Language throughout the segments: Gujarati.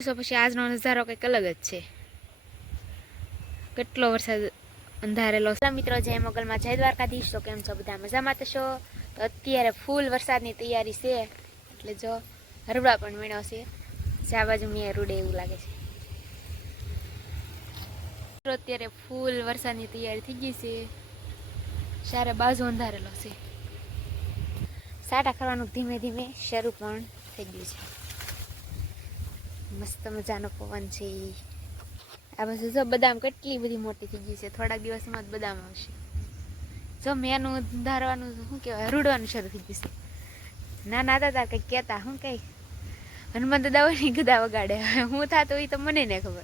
દિવસો પછી આજનો નજારો કંઈક અલગ જ છે. કેટલો વરસાદ અંધારેલો મિત્રો, જય મોગલમાં જય દ્વારકાધીશ. તો કેમ છો? બધા મજામાં થશો તો અત્યારે ફૂલ વરસાદની તૈયારી છે. એટલે જો હરવડા પણ વીણો છે. જ્યાં બાજુ મેં રૂડે એવું લાગે છે. મિત્રો, અત્યારે ફૂલ વરસાદની તૈયારી થઈ ગઈ છે. સારે બાજુ અંધારેલો છે. સાટા કરવાનું ધીમે ધીમે શરૂ પણ થઈ ગયું છે. મસ્ત મજાનો પવન છે આ બધું જો બદામ કેટલી બધી મોટી થઈ ગઈ છે. થોડાક દિવસમાં જ બદામ આવશે. જો મેનું ધારવાનું શું કહેવાય, રૂડવાનું શરૂ થઈ ગયું છે. ના ના, દાદા, કંઈક કહેતા, શું કઈ? હનુમાન દાદાઓની ગદા વગાડે. હું થતો એ તો મને ને ખબર.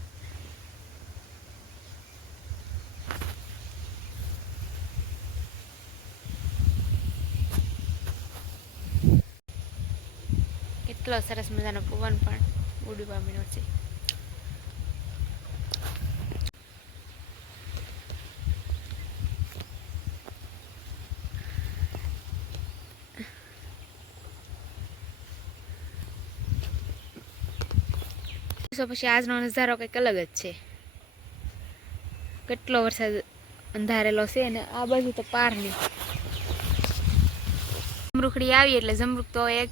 કેટલો સરસ મજાનો પવન પણ. પામેલો છે દિવસો પછી આજનો નજારો કંઈક અલગ જ છે. કેટલો વરસાદ અંધારેલો છે અને આ બાજુ તો પાર નહીં જમરૂખડી આવી એટલે જમરૂખ તો એક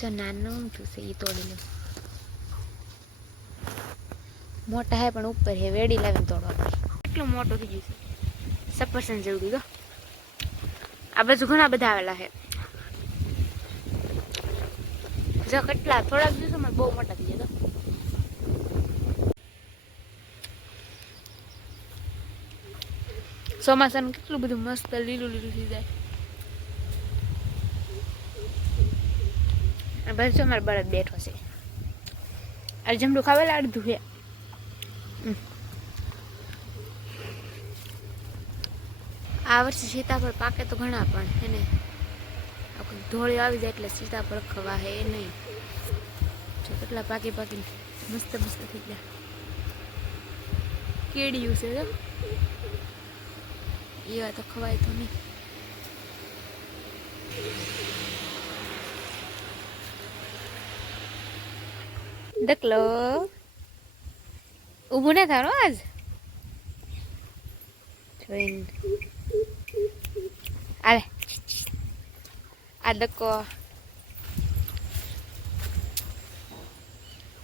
જો નાનું છે એ તોડી લો મોટા હે પણ ઉપર હે વેડી લાવીને તોડવા પડે મોટો થઈ ગયું છે સફરસન જેવું જો આ બાજુ ઘણા બધા આવેલા છે જો કેટલા થોડાક દિવસોમાં બહુ મોટા થઈ ગયા ચોમાસાનું કેટલું બધું મસ્ત લીલું લીલું થઈ જાય અને બસ મારા બળદ બેઠો છે. આ જમડું ખાવેલા અડધું છે. આ વર્ષે સીતાફળ પાકે તો ઘણા, પણ હે ને આખું ધોળી આવી જાય એટલે સીતાફળ ખવા હે નહીં. જો કેટલા પાકી પાકી મસ્ત મસ્ત થઈ ગયા. કેડિયું છે એવા તો ખવાય તો નહીં. દકલો ઊભું ના થારો આજ. જોઈને. આલે. આ દકો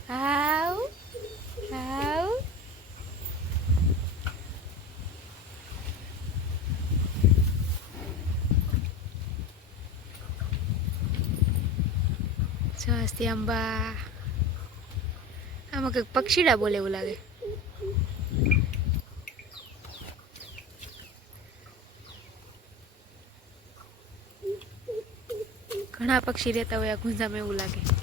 હાવ હાવ સ્વાસ્તી અંબા. આમાં કંઈક પક્ષીડા બોલે એવું લાગે. ઘણા પક્ષી રહેતા હોય આ ગુંજામાં એવું લાગે.